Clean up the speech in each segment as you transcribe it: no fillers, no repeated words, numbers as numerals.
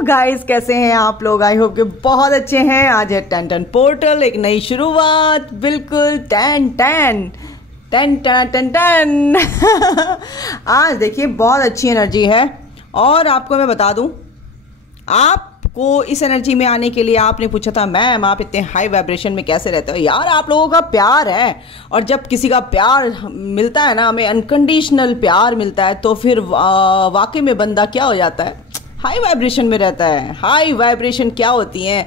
Hello guys, कैसे हैं आप लोग? आई होप कि बहुत अच्छे हैं। आज है 10-10 पोर्टल, एक नई शुरुआत, बिल्कुल 10-10 10-10 आज देखिए बहुत अच्छी एनर्जी है। और आपको मैं बता दूं, आपको इस एनर्जी में आने के लिए आपने पूछा था मैम आप इतने हाई वाइब्रेशन में कैसे रहते हो। यार आप लोगों का प्यार है, और जब किसी का प्यार मिलता है ना, हमें अनकंडीशनल प्यार मिलता है, तो फिर वाकई में बंदा क्या हो जाता है, हाई वाइब्रेशन में रहता है। हाई वाइब्रेशन क्या होती है?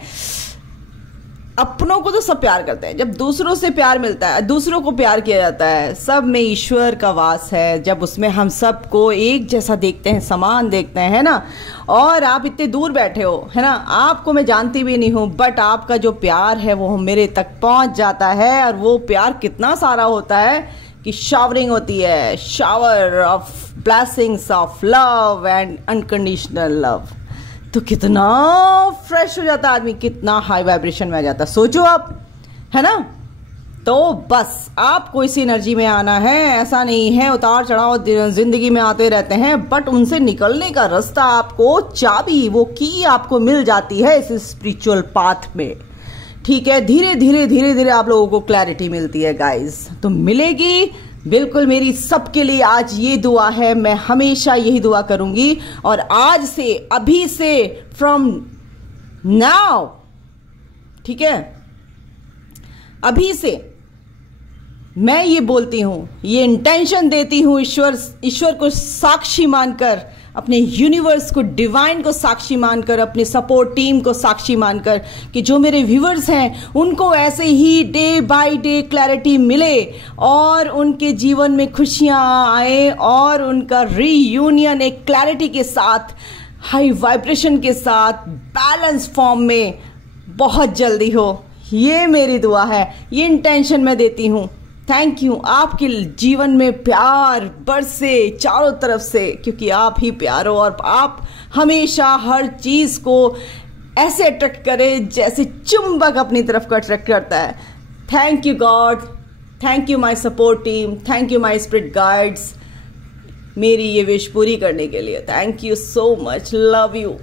अपनों को तो सब प्यार करते हैं, जब दूसरों से प्यार मिलता है, दूसरों को प्यार किया जाता है, सब में ईश्वर का वास है। जब उसमें हम सबको एक जैसा देखते हैं, समान देखते हैं, है ना। और आप इतने दूर बैठे हो, है ना, आपको मैं जानती भी नहीं हूँ, बट आपका जो प्यार है वो मेरे तक पहुँच जाता है। और वो प्यार कितना सारा होता है कि शावरिंग होती है, shower of blessings of love and unconditional love. तो कितना फ्रेश हो जाता है आदमी, कितना हाई वाइब्रेशन में आ जाता है, सोचो आप, है ना। तो बस आपको इसी एनर्जी में आना है। ऐसा नहीं है, उतार चढ़ाव जिंदगी में आते रहते हैं, बट उनसे निकलने का रास्ता, आपको चाबी, वो की आपको मिल जाती है इस स्पिरिचुअल पाथ में। ठीक है, धीरे धीरे धीरे धीरे आप लोगों को क्लैरिटी मिलती है गाइस, तो मिलेगी बिल्कुल। मेरी सबके लिए आज ये दुआ है, मैं हमेशा यही दुआ करूंगी। और आज से, अभी से, फ्रॉम नाउ, ठीक है, अभी से मैं ये बोलती हूं, ये इंटेंशन देती हूं, ईश्वर को साक्षी मानकर, अपने यूनिवर्स को, डिवाइन को साक्षी मानकर, अपने सपोर्ट टीम को साक्षी मानकर, कि जो मेरे व्यूवर्स हैं उनको ऐसे ही डे बाय डे क्लैरिटी मिले, और उनके जीवन में खुशियां आए, और उनका रीयूनियन एक क्लैरिटी के साथ, हाई वाइब्रेशन के साथ, बैलेंस फॉर्म में बहुत जल्दी हो। ये मेरी दुआ है, ये इंटेंशन मैं देती हूं। थैंक यू, आपके जीवन में प्यार बरसे चारों तरफ से, क्योंकि आप ही प्यार हो, और आप हमेशा हर चीज को ऐसे अट्रैक्ट करें जैसे चुंबक अपनी तरफ को अट्रैक्ट करता है। Thank you God, thank you my support team, thank you my spirit guides, मेरी ये विश पूरी करने के लिए। Thank you so much, love you,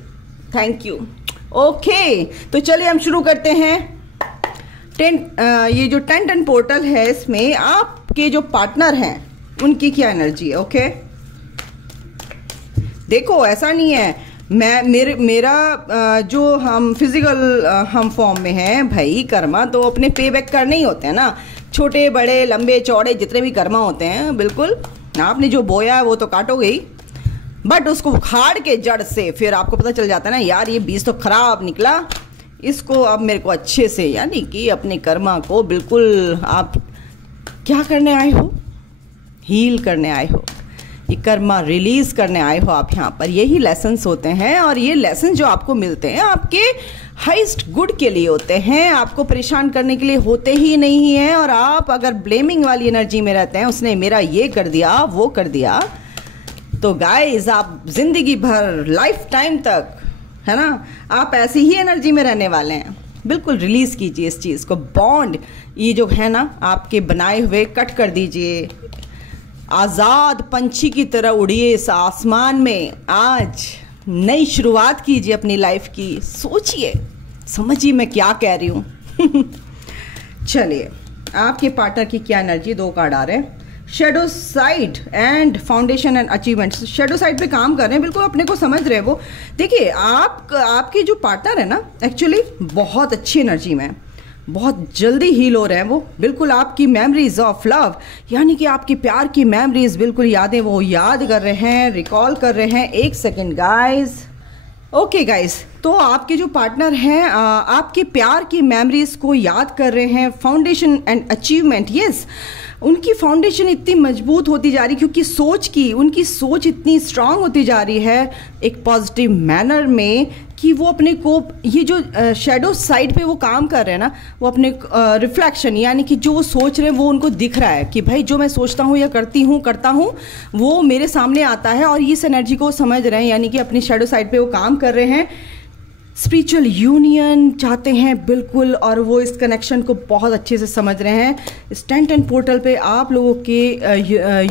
thank you. Okay, तो चलिए हम शुरू करते हैं। ये जो 10-10 पोर्टल है, इसमें आपके जो पार्टनर हैं उनकी क्या एनर्जी है। ओके, देखो ऐसा नहीं है मेरा जो हम फिजिकल हम फॉर्म में हैं भाई, कर्मा तो अपने पे बैक करने ही होते हैं ना, छोटे बड़े लंबे चौड़े जितने भी कर्मा होते हैं, बिल्कुल आपने जो बोया है वो तो काटोगे ही, बट उसको उखाड़ के जड़ से फिर आपको पता चल जाता है ना, यार ये बीज तो खराब निकला, इसको अब मेरे को अच्छे से, यानी कि अपने कर्मा को बिल्कुल आप क्या करने आए हो, हील करने आए हो, ये कर्मा रिलीज करने आए हो आप यहाँ पर। यही लेसन्स होते हैं, और ये लेसन जो आपको मिलते हैं आपके हाईएस्ट गुड के लिए होते हैं, आपको परेशान करने के लिए होते ही नहीं है। और आप अगर ब्लेमिंग वाली एनर्जी में रहते हैं, उसने मेरा ये कर दिया वो कर दिया, तो गाइस आप जिंदगी भर, लाइफ टाइम तक, है ना, आप ऐसी ही एनर्जी में रहने वाले हैं। बिल्कुल रिलीज कीजिए इस चीज को, बॉन्ड ये जो है ना आपके बनाए हुए, कट कर दीजिए। आजाद पंछी की तरह उड़िए इस आसमान में। आज नई शुरुआत कीजिए अपनी लाइफ की। सोचिए समझिए मैं क्या कह रही हूं। चलिए, आपके पार्टनर की क्या एनर्जी, 2 कार्ड आ रहे हैं। Shadow side and foundation and achievements. Shadow side पे काम कर रहे हैं, बिल्कुल अपने को समझ रहे हैं वो। देखिए आपके जो पार्टनर है ना, एक्चुअली बहुत अच्छी एनर्जी में, बहुत जल्दी हील हो रहे हैं वो। बिल्कुल आपकी मेमोरीज ऑफ लव, यानी कि आपकी प्यार की मेमोरीज, बिल्कुल यादें वो याद कर रहे हैं, रिकॉल कर रहे हैं। एक सेकेंड गाइज, ओके गाइज, तो आपके जो पार्टनर हैं आपके प्यार की मेमोरीज को याद कर रहे हैं। फाउंडेशन एंड अचीवमेंट, यस, उनकी फाउंडेशन इतनी मजबूत होती जा रही, क्योंकि उनकी सोच इतनी स्ट्रांग होती जा रही है एक पॉजिटिव मैनर में, कि वो अपने को, ये जो शेडो साइड पे वो काम कर रहे हैं ना, वो अपने रिफ्लेक्शन, यानी कि जो वो सोच रहे हैं वो उनको दिख रहा है कि भाई जो मैं सोचता हूँ या करता हूँ वो मेरे सामने आता है, और इस एनर्जी को समझ रहे हैं, यानी कि अपनी शेडो साइड पे वो काम कर रहे हैं। स्पिरिचुअल यूनियन चाहते हैं बिल्कुल, और वो इस कनेक्शन को बहुत अच्छे से समझ रहे हैं। इस 1010 पोर्टल पे आप लोगों के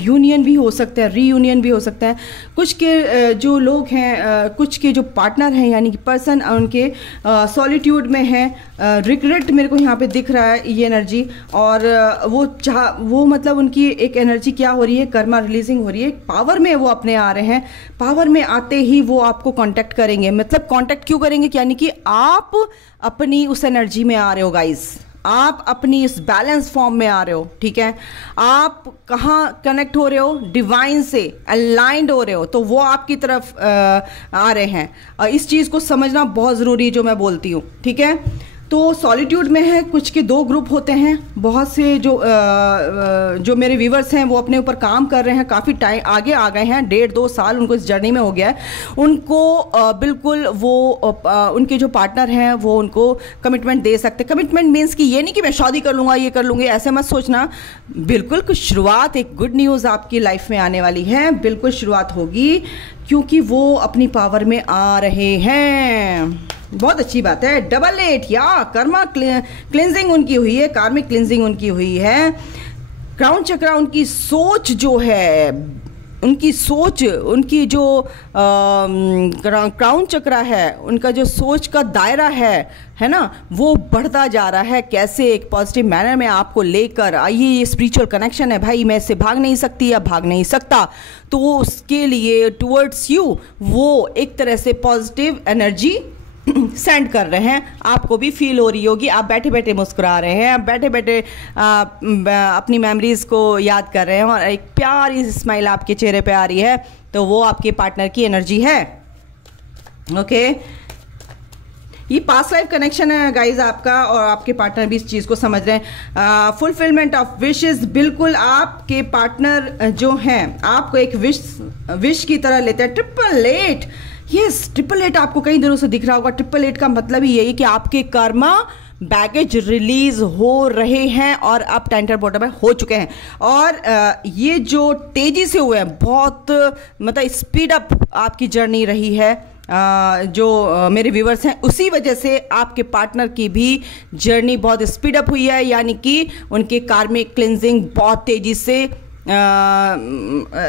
यूनियन भी हो सकता है, रीयूनियन भी हो सकता है। कुछ के जो लोग हैं, कुछ के जो पार्टनर हैं यानी कि पर्सन उनके सॉलिट्यूड में हैं, रिग्रेट मेरे को यहाँ पे दिख रहा है ये एनर्जी, और वो मतलब उनकी एक एनर्जी क्या हो रही है, कर्मा रिलीजिंग हो रही है, पावर में वो अपने आ रहे हैं। पावर में आते ही वो आपको कांटेक्ट करेंगे। मतलब कांटेक्ट क्यों करेंगे, यानी कि आप अपनी उस एनर्जी में आ रहे हो गाइस, आप अपनी इस बैलेंस फॉर्म में आ रहे हो, ठीक है। आप कहाँ कनेक्ट हो रहे हो, डिवाइन से अलाइंड हो रहे हो, तो वो आपकी तरफ आ रहे हैं। इस चीज़ को समझना बहुत ज़रूरी है जो मैं बोलती हूँ, ठीक है। तो सॉलिट्यूड में है, कुछ के दो ग्रुप होते हैं। बहुत से जो मेरे व्यूवर्स हैं वो अपने ऊपर काम कर रहे हैं, काफ़ी टाइम आगे आ गए हैं, 1.5-2 साल उनको इस जर्नी में हो गया है। उनको बिल्कुल वो उनके जो पार्टनर हैं वो उनको कमिटमेंट दे सकते। कमिटमेंट मीन्स कि ये नहीं कि मैं शादी कर लूँगा, ये कर लूँगी, ऐसे मत सोचना। बिल्कुल कुछ शुरुआत, एक गुड न्यूज़ आपकी लाइफ में आने वाली है, बिल्कुल शुरुआत होगी, क्योंकि वो अपनी पावर में आ रहे हैं। बहुत अच्छी बात है। 88 या कर्मा क्लिंजिंग उनकी हुई है, कार्मिक क्लिंजिंग उनकी हुई है। क्राउन चक्रा उनकी सोच जो है, उनकी सोच, उनकी जो क्राउन चक्रा है, उनका जो सोच का दायरा है ना, वो बढ़ता जा रहा है। कैसे, एक पॉजिटिव मैनर में आपको लेकर आइए। ये स्पिरिचुअल कनेक्शन है भाई, मैं इससे भाग नहीं सकती या भाग नहीं सकता, तो उसके लिए टुवर्ड्स यू वो एक तरह से पॉजिटिव एनर्जी सेंड कर रहे हैं। आपको भी फील हो रही होगी, आप बैठे बैठे मुस्कुरा रहे हैं, आप बैठे बैठे अपनी मेमोरीज को याद कर रहे हैं, और एक प्यारी स्माइल आपके चेहरे पे आ रही है, तो वो आपके पार्टनर की एनर्जी है। ओके, ये पास्ट लाइफ कनेक्शन है गाइज आपका, और आपके पार्टनर भी इस चीज़ को समझ रहे हैं। फुलफिलमेंट ऑफ विशेस, बिल्कुल आपके पार्टनर जो हैं आपको एक विश की तरह लेते हैं। 888, यस, 888 आपको कई दिनों से दिख रहा होगा। 888 का मतलब ही यही कि आपके कर्मा बैगेज रिलीज हो रहे हैं, और अब 1010 पोर्टल में हो चुके हैं। और ये जो तेजी से हुए हैं, बहुत मतलब स्पीड अप आपकी जर्नी रही है। जो मेरे व्यूवर्स हैं, उसी वजह से आपके पार्टनर की भी जर्नी बहुत स्पीड अप हुई है, यानी कि उनके कार्मिक क्लिंजिंग बहुत तेजी से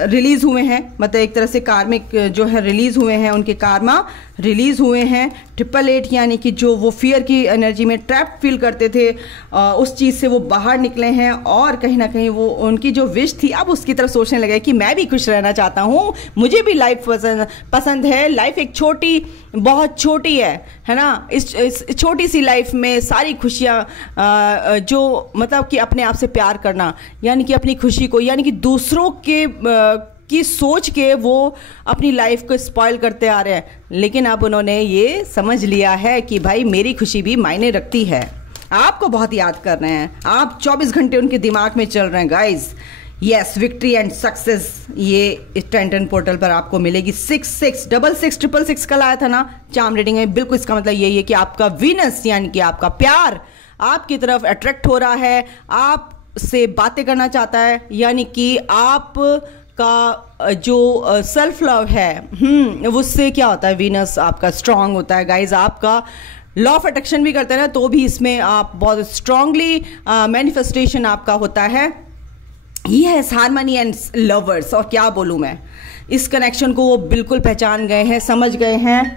रिलीज हुए हैं। मतलब एक तरह से कार्मिक जो है रिलीज हुए हैं, उनके कार्मा रिलीज हुए हैं। 888 यानी कि जो वो फियर की एनर्जी में ट्रैप फील करते थे, उस चीज़ से वो बाहर निकले हैं, और कहीं ना कहीं वो उनकी जो विश थी अब उसकी तरफ सोचने लगे कि मैं भी खुश रहना चाहता हूँ, मुझे भी लाइफ पसंद है। लाइफ एक छोटी, बहुत छोटी है ना। इस छोटी सी लाइफ में सारी खुशियाँ, जो मतलब कि अपने आप से प्यार करना, यानी कि अपनी खुशी को, यानी कि दूसरों की सोच के वो अपनी लाइफ को स्पॉइल करते आ रहे हैं। लेकिन अब उन्होंने ये समझ लिया है कि भाई मेरी खुशी भी मायने रखती है। आपको बहुत याद कर रहे हैं, आप 24 घंटे उनके दिमाग में चल रहे हैं guys. Yes, victory and success ये इस 1010 पोर्टल पर आपको मिलेगी। 6666 कल आया था ना चार्म रीडिंग में, बिल्कुल इसका मतलब यही है कि आपका वीनस यानी कि आपका प्यार आपकी तरफ अट्रैक्ट हो रहा है, आपसे बातें करना चाहता है, यानी कि आप का जो सेल्फ लव है, उससे क्या होता है, वीनस आपका स्ट्रांग होता है गाइज। आपका लॉ ऑफ अट्रैक्शन भी करते हैं ना, तो भी इसमें आप बहुत स्ट्रांगली मैनिफेस्टेशन आपका होता है। ये है हार्मनी एंड लवर्स, और क्या बोलूँ मैं, इस कनेक्शन को वो बिल्कुल पहचान गए हैं, समझ गए हैं,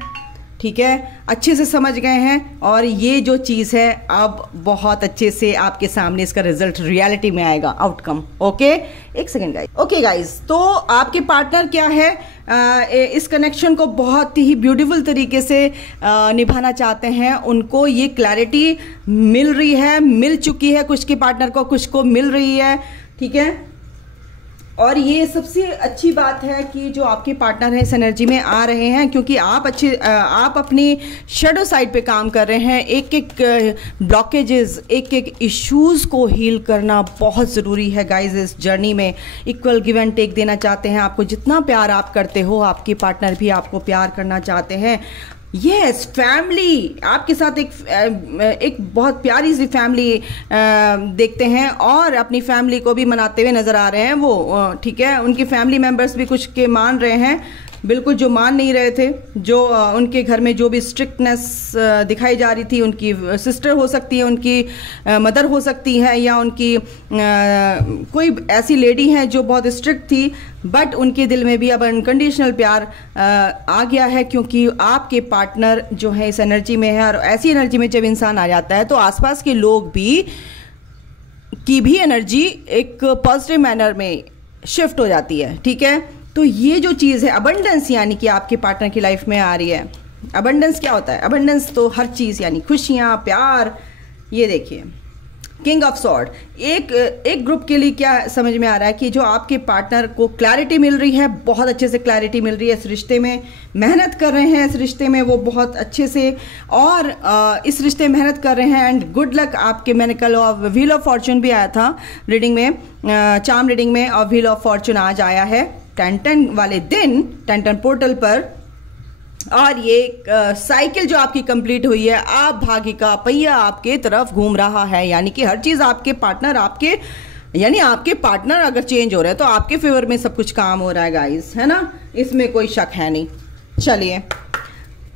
ठीक है, अच्छे से समझ गए हैं। और ये जो चीज़ है अब बहुत अच्छे से आपके सामने इसका रिजल्ट रियलिटी में आएगा, आउटकम। ओके, एक सेकेंड गाइस। ओके गाइस, तो आपके पार्टनर क्या है, इस कनेक्शन को बहुत ही ब्यूटीफुल तरीके से निभाना चाहते हैं। उनको ये क्लैरिटी मिल रही है, मिल चुकी है, कुछ के पार्टनर को, कुछ को मिल रही है, ठीक है। और ये सबसे अच्छी बात है कि जो आपके पार्टनर हैं इस एनर्जी में आ रहे हैं, क्योंकि आप अपनी शैडो साइड पे काम कर रहे हैं। एक एक ब्लॉकेजेस, एक एक इश्यूज को हील करना बहुत ज़रूरी है गाइज। इस जर्नी में इक्वल गिव एंड टेक देना चाहते हैं। आपको जितना प्यार आप करते हो, आपके पार्टनर भी आपको प्यार करना चाहते हैं। यस, फैमिली आपके साथ एक बहुत प्यारी सी फैमिली देखते हैं, और अपनी फैमिली को भी मनाते हुए नज़र आ रहे हैं वो, ठीक है। उनकी फैमिली मेंबर्स भी कुछ के मान रहे हैं, बिल्कुल जो मान नहीं रहे थे, जो उनके घर में जो भी स्ट्रिक्टनेस दिखाई जा रही थी, उनकी सिस्टर हो सकती है, उनकी मदर हो सकती है, या उनकी कोई ऐसी लेडी है जो बहुत स्ट्रिक्ट थी, बट उनके दिल में भी अब अनकंडीशनल प्यार आ गया है, क्योंकि आपके पार्टनर जो है इस एनर्जी में है। और ऐसी एनर्जी में जब इंसान आ जाता है तो आसपास के लोग भी की भी एनर्जी एक पॉजिटिव मैनर में शिफ्ट हो जाती है। ठीक है, तो ये जो चीज़ है अबंडेंस, यानी कि आपके पार्टनर की लाइफ में आ रही है। अबंडेंस क्या होता है? अबंडेंस तो हर चीज़, यानी खुशियाँ, प्यार। ये देखिए किंग ऑफ सॉर्ड, एक ग्रुप के लिए क्या समझ में आ रहा है कि जो आपके पार्टनर को क्लैरिटी मिल रही है, बहुत अच्छे से क्लैरिटी मिल रही है इस रिश्ते में, मेहनत कर रहे हैं इस रिश्ते में वो बहुत अच्छे से, और इस रिश्ते में मेहनत कर रहे हैं। एंड गुड लक आपके, मैंने कल व्हील ऑफ फॉर्चून भी आया था रीडिंग में, चार्म रीडिंग में, और व्हील ऑफ फॉर्चून आज आया है 10-10 वाले दिन 10-10 पोर्टल पर। और ये साइकिल जो आपकी कंप्लीट हुई है, आप भाग्य का पहिया आपके तरफ घूम रहा है, यानी कि हर चीज आपके पार्टनर, यानी आपके पार्टनर अगर चेंज हो रहे हैं तो आपके फेवर में सब कुछ काम हो रहा है गाइस, है ना, इसमें कोई शक है नहीं। चलिए,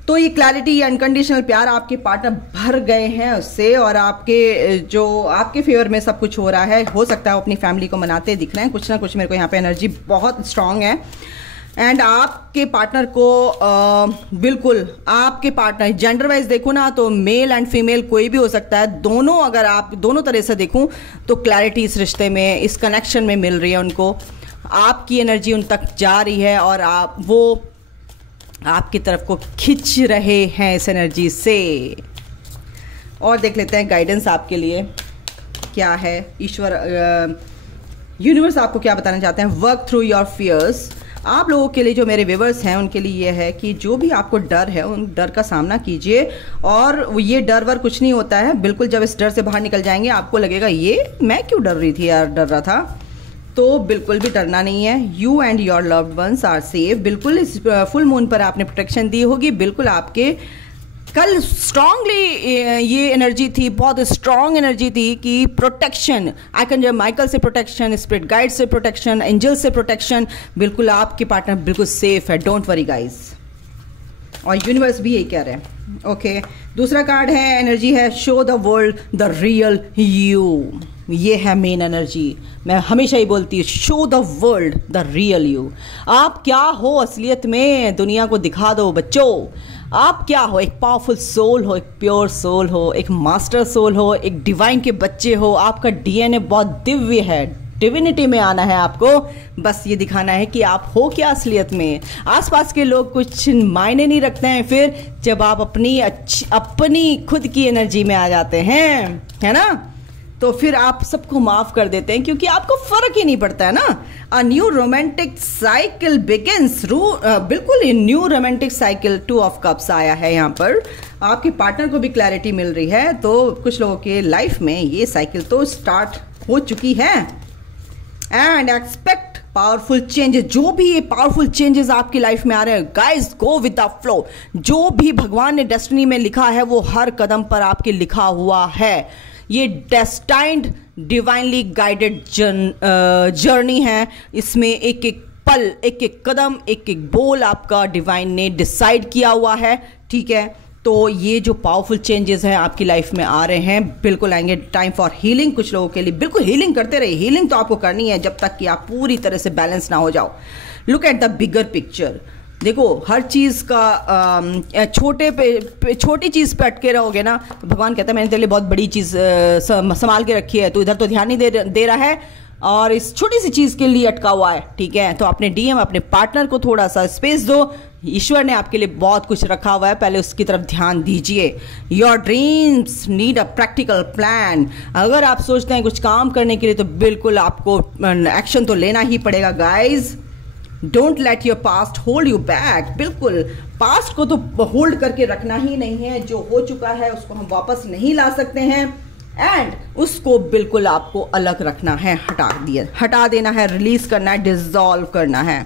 तो ये क्लैरिटी, ये अनकंडीशनल प्यार आपके पार्टनर भर गए हैं उससे, और आपके फेवर में सब कुछ हो रहा है। हो सकता है वो अपनी फैमिली को मनाते दिख रहे हैं, कुछ ना कुछ मेरे को यहाँ पे एनर्जी बहुत स्ट्रांग है। एंड आपके पार्टनर को बिल्कुल, आपके पार्टनर जेंडर वाइज देखो ना तो मेल एंड फीमेल कोई भी हो सकता है, दोनों, अगर आप दोनों तरह से देखूं तो क्लैरिटी इस रिश्ते में, इस कनेक्शन में मिल रही है उनको। आपकी एनर्जी उन तक जा रही है और वो आपकी तरफ को खींच रहे हैं इस एनर्जी से। और देख लेते हैं गाइडेंस आपके लिए क्या है, ईश्वर यूनिवर्स आपको क्या बताना चाहते हैं। वर्क थ्रू योर फियर्स, आप लोगों के लिए, जो मेरे व्यूअर्स हैं उनके लिए ये है कि जो भी आपको डर है उन डर का सामना कीजिए, और ये डर वर कुछ नहीं होता है। बिल्कुल जब इस डर से बाहर निकल जाएंगे आपको लगेगा ये मैं क्यों डर रही थी यार, डर रहा था, तो बिल्कुल भी डरना नहीं है। You and your loved ones are safe. बिल्कुल इस फुल मून पर आपने प्रोटेक्शन दी होगी, बिल्कुल आपके कल स्ट्रांगली ये एनर्जी थी, बहुत स्ट्रांग एनर्जी थी कि प्रोटेक्शन, आर्कएंजल माइकल से प्रोटेक्शन, स्पिरिट गाइड से प्रोटेक्शन, एंजल से प्रोटेक्शन, बिल्कुल आपके पार्टनर बिल्कुल सेफ है, डोंट वरी गाइस। और यूनिवर्स भी यही कह रहे हैं। ओके, दूसरा कार्ड है, एनर्जी है show the world the real you. ये है मेन एनर्जी, मैं हमेशा ही बोलती हूँ, show the world the real you. आप क्या हो असलियत में, दुनिया को दिखा दो बच्चों। आप क्या हो, एक पावरफुल सोल हो, एक प्योर सोल हो, एक मास्टर सोल हो, एक डिवाइन के बच्चे हो। आपका डीएनए बहुत दिव्य है, डिविनिटी में आना है आपको, बस ये दिखाना है कि आप हो क्या असलियत में। आसपास के लोग कुछ मायने नहीं रखते हैं फिर जब आप अपनी खुद की एनर्जी में आ जाते हैं, है ना, तो फिर आप सबको माफ कर देते हैं, क्योंकि आपको फर्क ही नहीं पड़ता है ना। A new romantic cycle begins, बिल्कुल ये new romantic cycle 2 of cups आया है यहाँ पर। आपके पार्टनर को भी क्लैरिटी मिल रही है, तो कुछ लोगों के लाइफ में ये साइकिल तो स्टार्ट हो चुकी है। एंड एक्सपेक्ट पावरफुल चेंजेस, जो भी ये पावरफुल चेंजेस आपकी लाइफ में आ रहे हैं guys, go with the flow. जो भी भगवान ने डेस्टिनी में लिखा है वो हर कदम पर आपके लिखा हुआ है। ये डेस्टाइंड डिवाइनली गाइडेड जर्नी है। इसमें एक एक पल, एक एक कदम, एक एक बोल आपका डिवाइन ने डिसाइड किया हुआ है। ठीक है, तो ये जो पावरफुल चेंजेस हैं आपकी लाइफ में आ रहे हैं, बिल्कुल आएंगे। टाइम फॉर हीलिंग, कुछ लोगों के लिए बिल्कुल हीलिंग करते रहे। हीलिंग तो आपको करनी है जब तक कि आप पूरी तरह से बैलेंस ना हो जाओ। Look at the bigger picture, देखो हर चीज़ का छोटी चीज़ पे अटके रहोगे ना तो भगवान कहता है मैंने तेरे लिए बहुत बड़ी चीज़ संभाल के रखी है, तो इधर तो ध्यान नहीं दे रहा है और इस छोटी सी चीज़ के लिए अटका हुआ है। ठीक है, तो अपने डीएम, अपने पार्टनर को थोड़ा सा स्पेस दो। ईश्वर ने आपके लिए बहुत कुछ रखा हुआ है, पहले उसकी तरफ ध्यान दीजिए। Your dreams need a practical plan. अगर आप सोचते हैं कुछ काम करने के लिए तो बिल्कुल आपको एक्शन तो लेना ही पड़ेगा guys. Don't let your past hold you back. बिल्कुल पास्ट को तो होल्ड करके रखना ही नहीं है, जो हो चुका है उसको हम वापस नहीं ला सकते हैं एंड उसको बिल्कुल आपको अलग रखना है, हटा देना है, रिलीज करना है, डिसॉल्व करना है।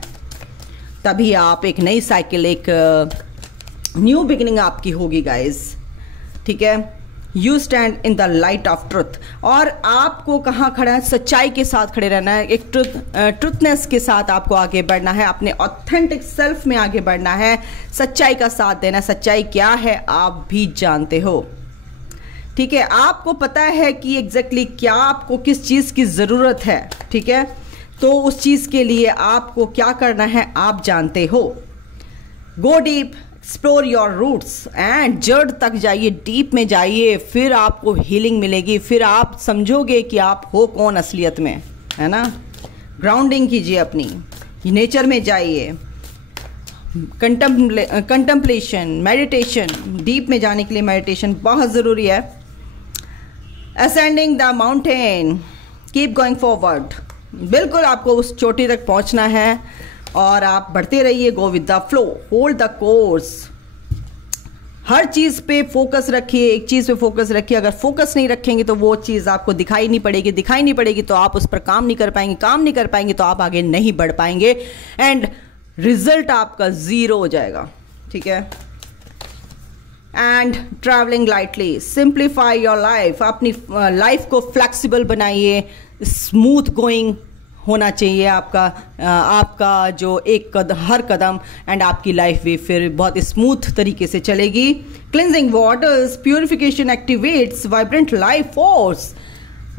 तभी आप एक नई साइकिल, एक न्यू बिगिनिंग आपकी होगी गाइज। ठीक है, you stand in the light of truth. और आपको कहाँ खड़ा है? सच्चाई के साथ खड़े रहना है, एक ट्रुथनेस के साथ आपको आगे बढ़ना है, अपने ऑथेंटिक सेल्फ में आगे बढ़ना है, सच्चाई का साथ देना है। सच्चाई क्या है आप भी जानते हो, ठीक है? आपको पता है कि एग्जैक्टली क्या आपको किस चीज़ की ज़रूरत है, ठीक है? तो उस चीज़ के लिए आपको क्या करना है आप जानते हो। Go deep, explore your roots and जड़ तक जाइए, डीप में जाइए, फिर आपको हीलिंग मिलेगी, फिर आप समझोगे कि आप हो कौन असलियत में, है ना? ग्राउंडिंग कीजिए अपनी, नेचर में जाइए, कंटेम्पलेशन, मेडिटेशन, डीप में जाने के लिए मेडिटेशन बहुत ज़रूरी है। Ascending the mountain, keep going forward, बिल्कुल आपको उस चोटी तक पहुंचना है और आप बढ़ते रहिए। Go with the flow, hold the course, हर चीज़ पे फोकस रखिए, एक चीज़ पे फोकस रखिए। अगर फोकस नहीं रखेंगे तो वो चीज़ आपको दिखाई नहीं पड़ेगी, दिखाई नहीं पड़ेगी तो आप उस पर काम नहीं कर पाएंगे, काम नहीं कर पाएंगे तो आप आगे नहीं बढ़ पाएंगे एंड रिजल्ट आपका 0 हो जाएगा, ठीक है? And travelling lightly, simplify your life, अपनी लाइफ को फ्लेक्सिबल बनाइए, स्मूथ गोइंग होना चाहिए आपका जो हर कदम, एंड आपकी लाइफ भी फिर बहुत स्मूथ तरीके से चलेगी। Cleansing waters, purification activates vibrant life force,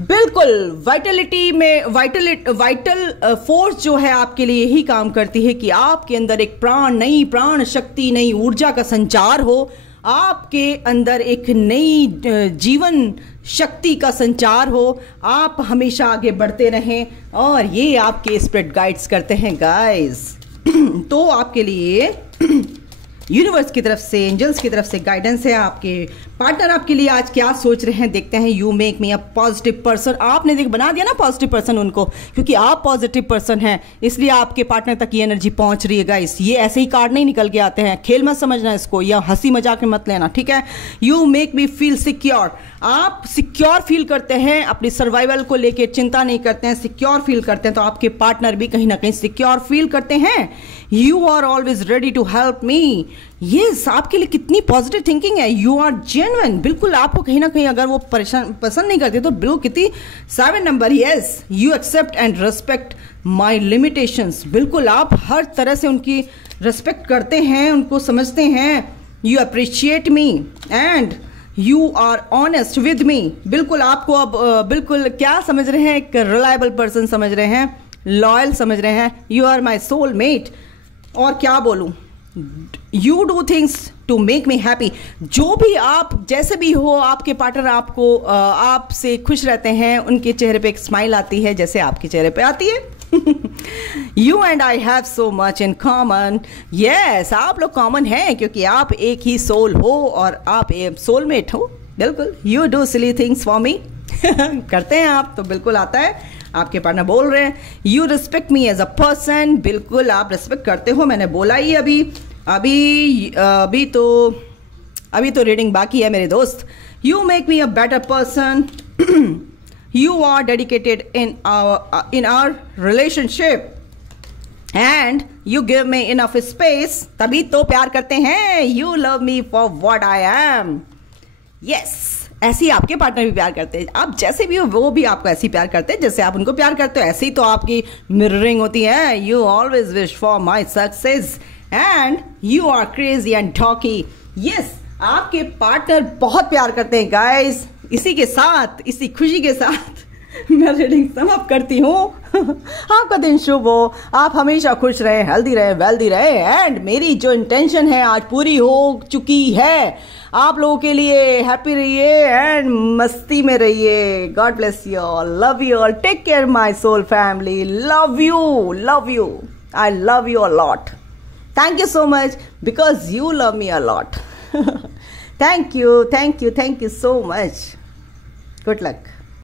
बिल्कुल वाइटलिटी में वाइटल फोर्स जो है आपके लिए यही काम करती है कि आपके अंदर एक नई प्राण शक्ति, नई ऊर्जा का संचार हो, आपके अंदर एक नई जीवन शक्ति का संचार हो, आप हमेशा आगे बढ़ते रहें। और ये आपके स्पिरिट गाइड्स करते हैं गाइस। तो आपके लिए यूनिवर्स की तरफ से, एंजल्स की तरफ से गाइडेंस है। आपके पार्टनर आपके लिए आज क्या सोच रहे हैं देखते हैं। You make me a positive person, आपने देख बना दिया ना पॉजिटिव पर्सन उनको, क्योंकि आप पॉजिटिव पर्सन हैं इसलिए आपके पार्टनर तक ये एनर्जी पहुंच रही है गाइस। ये ऐसे ही कार्ड नहीं निकल के आते हैं, खेल मत समझना इसको या हंसी मजाक में मत लेना, ठीक है? You make me feel secure, आप सिक्योर फील करते हैं, अपनी सर्वाइवल को लेके चिंता नहीं करते हैं, सिक्योर फील करते हैं, तो आपके पार्टनर भी कहीं ना कहीं सिक्योर फील करते हैं। You are always ready to help me, ये आपके लिए कितनी पॉजिटिव थिंकिंग है। यू आर जेन्युइन, बिल्कुल आपको कहीं ना कहीं अगर वो पसंद नहीं करते तो बिल्कुल कितनी 7 number. Yes, you accept and respect my limitations, बिल्कुल आप हर तरह से उनकी रेस्पेक्ट करते हैं, उनको समझते हैं। You appreciate me and you are honest with me, बिल्कुल आपको अब बिल्कुल क्या समझ रहे हैं, एक रिलायबल पर्सन समझ रहे हैं, लॉयल समझ रहे हैं। You are my soul mate, और क्या बोलूं, you do things to make me happy, जो भी आप जैसे भी हो आपके पार्टनर आपको आपसे खुश रहते हैं, उनके चेहरे पे एक स्माइल आती है जैसे आपके चेहरे पे आती है। You and I have so much in common, yes आप लोग कॉमन हैं क्योंकि आप एक ही सोल हो और आप एक सोलमेट हो, बिल्कुल। You do silly things for me, करते हैं आप तो बिल्कुल आता है। आपके पार्टनर बोल रहे हैं you respect me as a person, बिल्कुल आप रिस्पेक्ट करते हो, मैंने बोला ही अभी तो रीडिंग बाकी है मेरे दोस्त। You make me a better person, you are dedicated in our relationship and you give me enough space, तभी तो प्यार करते हैं। You love me for what I am, yes ऐसे ही आपके पार्टनर भी प्यार करते हैं, आप जैसे भी हो वो भी आपको ऐसे ही प्यार करते हैं जैसे आप उनको प्यार करते हो, ऐसे ही तो आपकी मिररिंग होती है। You always wish for my success and you are crazy and talky, yes आपके पार्टनर बहुत प्यार करते हैं गाइस। इसी के साथ, इसी खुशी के साथ मैं रीडिंग समाप्त करती हूँ। आपका दिन शुभ हो, आप हमेशा खुश रहे, हेल्दी रहे, वेल्दी रहे एंड मेरी जो इंटेंशन है आज पूरी हो चुकी है। आप लोगों के लिए हैप्पी रहिए एंड मस्ती में रहिए। God bless you all, love you all, take care my soul family, love you, I love you a lot. Thank you so much because you love me a lot. Thank you so much, good luck.